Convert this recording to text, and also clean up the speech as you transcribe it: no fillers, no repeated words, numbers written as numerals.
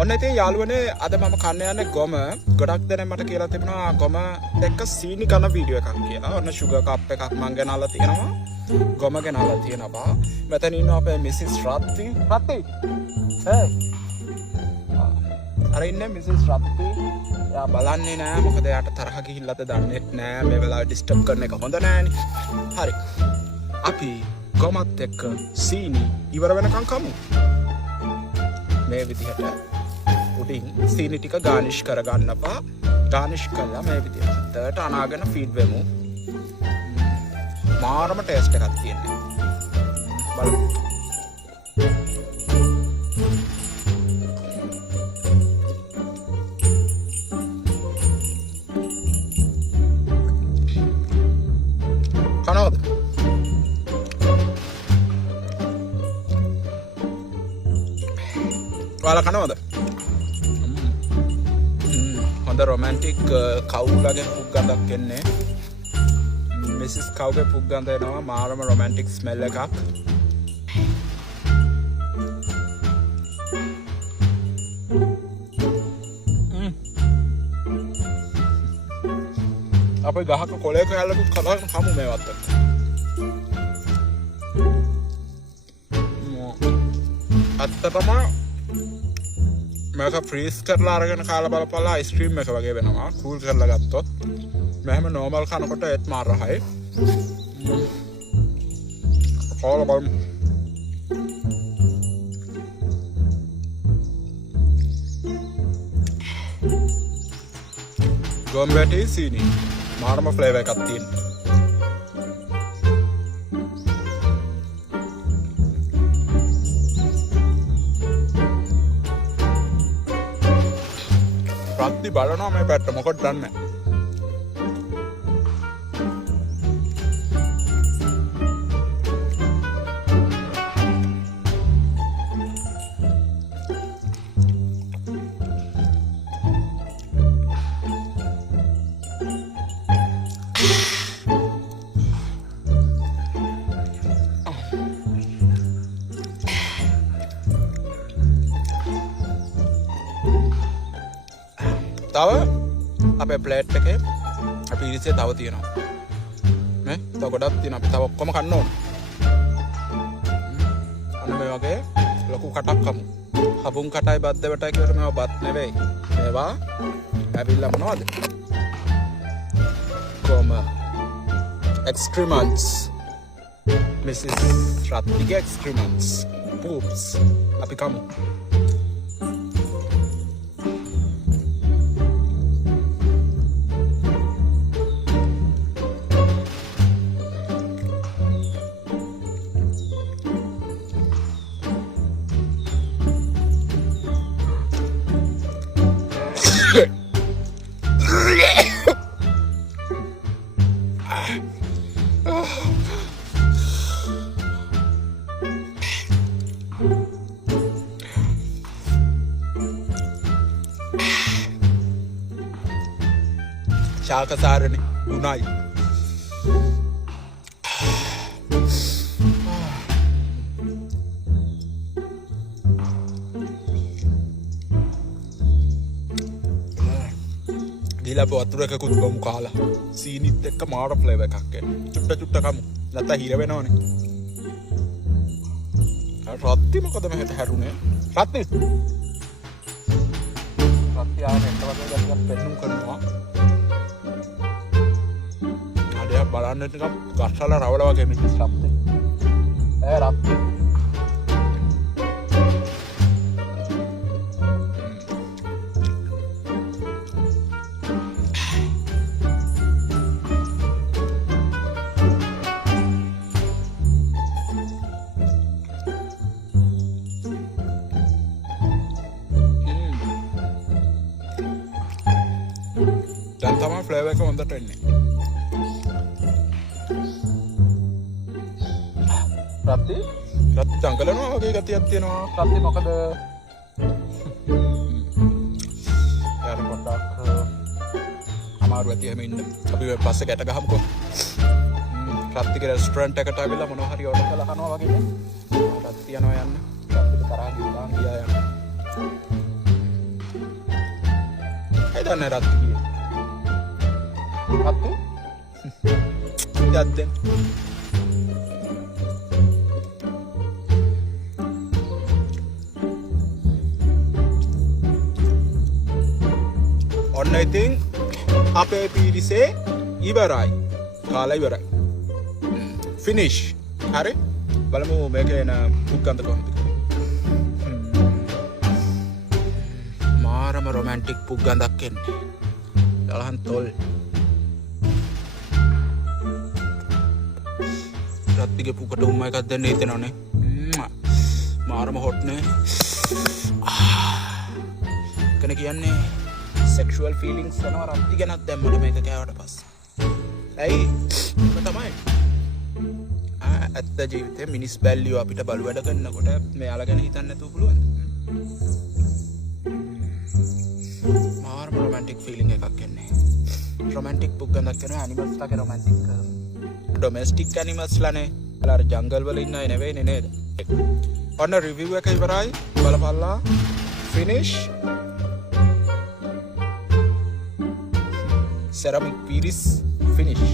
ඔන්න ඉතින් යාළුවනේ අද මම කන්න යන්නේ ගොම. ගොඩක් දෙනෙක් මට කියලා තිබුණා ගොම එක්ක සීනි කන වීඩියෝ එකක් කියලා. ඔන්න sugar cup එකක් මං ගෙනල්ලා තියෙනවා. ගොම ගෙනල්ලා තියෙනවා. මෙතන ඉන්නවා අපේ මිසිස් රත්ති. රත්ති. හේ. අර ඉන්නේ මිසිස් රත්ති. එයා බලන්නේ නෑ මොකද එයාට තරහ ගිහිල්ලාද දන්නේ නෑ. මේ වෙලාවේ ඩිස්ටර්බ් කරන එක හොඳ නෑනේ. හරි. අපි ගොමත් එක්ක සීනි ඉවර වෙනකන් කමු. මේ විදිහට උඩින් සීනි ටික ගානිෂ් කරගන්නපා. ගානිෂ් කළා මේ විදිහට අනාගෙන ෆීඩ් වෙමු. මාරම ටේස්ට් එකක් තියෙනවා. බලමු. කනවද? ඔයාලා කනවද? හොඳ රොමැන්ටික් කවුලගේ පුක් ගඳක් එන්නේ. මිසිස් කවුගේ පුක් ගඳ එනවා. මාරම රොමැන්ටික් ස්මෙල් එකක්. අපේ ගහක කොලයක හැලකුත් කලකට කමු මේවත් එක්ක. අත්තටම මේක ෆ්‍රීස් කරලා අරගෙන කාලා බලපල්ලා අයිස්ක්‍රීම් එක වගේ වෙනවා. කූල් කරලා ගත්තොත් මෙහෙම නෝමල් කනකොට ඒත් මාර රහයි. කාලා බලමු. ගොම්බැටි සීනි මාරම ෆ්ලේවර් එකක් තියෙනවා. රත්ති බලනවා මේ පැත්ත මොකද දන්නේ. තව අපේ ප්ලේට් එකේ අපි ඉරිසිය තව තියෙනවා නේ. තව ගොඩක් තියෙනවා. අපි තව ඔක්කොම කන්න ඕන. අන්න මේ වගේ ලොකු කටක් කමු. හබුන් කටයි බත් දෙවටයි කියවට මේවා බත් නෙවෙයි. මේවා ඇවිල්ලා මොනවද? කොම එක්ස්ක්‍රීමන්ට්ස්. මිසිස් රත්තිගේ එක්ස්ක්‍රීමන්ට්ස්. පූප්ස්. අපි කමු. ශාකසාරණි උණයි. ගිලප වතුර එකකුත් බොමු කාලා. සීනිත් එක්ක මාර ෆ්ලේවර් එකක් එන. චුට්ට කමු. නැත්නම් හිර වෙනවනේ. රත්ති මොකද මෙහෙට හැරුනේ? රත්ති. රත්ති ආයෙත් වගේ ගැටයක් පෙන්නුම් කරනවා. ආඩියා බලන්න ටිකක් ගස්සලා රවල වගේ මිනිස් රත්ති. රත්ති. දැන් තමයි ෆ්ලේවර් එක හොඳට එන්නේ. රත්ති දඟලනවා වගේ ගතියක් තියෙනවා. රත්ති මොකද? යාර පොඩ්ඩක් අමාරු ඇති හැම ඉන්න. අපි පස්සේ ගැට ගහමුකෝ. රත්තිගේ රෙස්ටොරන්ට් එකට ආවිලා මොනවා හරි ඕඩර් කරලා කනවා වගේ නේ. රත්ති යනවා යන්න. රත්තිට තරහ ගිහලා ගියා යන්න. දන්නේ රත් කියේ. රත්තු? යද්දෙන්. ඔන්න ඉතින් අපේ පීරිසේ ඉවරයි. කාලා ඉවරයි. ෆිනිෂ්. හරි. බලමු මේකේ එන පුක්කන්ද කොහොමද? මාරම රොමැන්ටික් පුක්ගන්දක් එන්නේ. යලහන් තොල්. රත්තිගේ පුකට උම්ම එකක් දෙන්න හිතෙනවනේ. මාරම හොට් නේ. කන කියන්නේ sexual feelings යනවා රත්ති ගැනත් දැම්මට මේක කෑවට පස්සේ. ඇයි? ඒක තමයි. ඇත්ත ජීවිතේ මිනිස් බැල්ලියෝ අපිට බලු වැඩ කරනකොට මෙයාලා ගැන හිතන්න නැතුව පුළුවන්. මාරම romantic feeling එකක් එන්නේ. romantic book ගන්නක් කරන animals ලාගේ romantic domestic animals ලානේ. අර ජංගල් වල ඉන්න අය නෙවෙයිනේ නේද? ඔන්න review එක ඉවරයි. බලපල්ලා. finish. ceramic piris finish.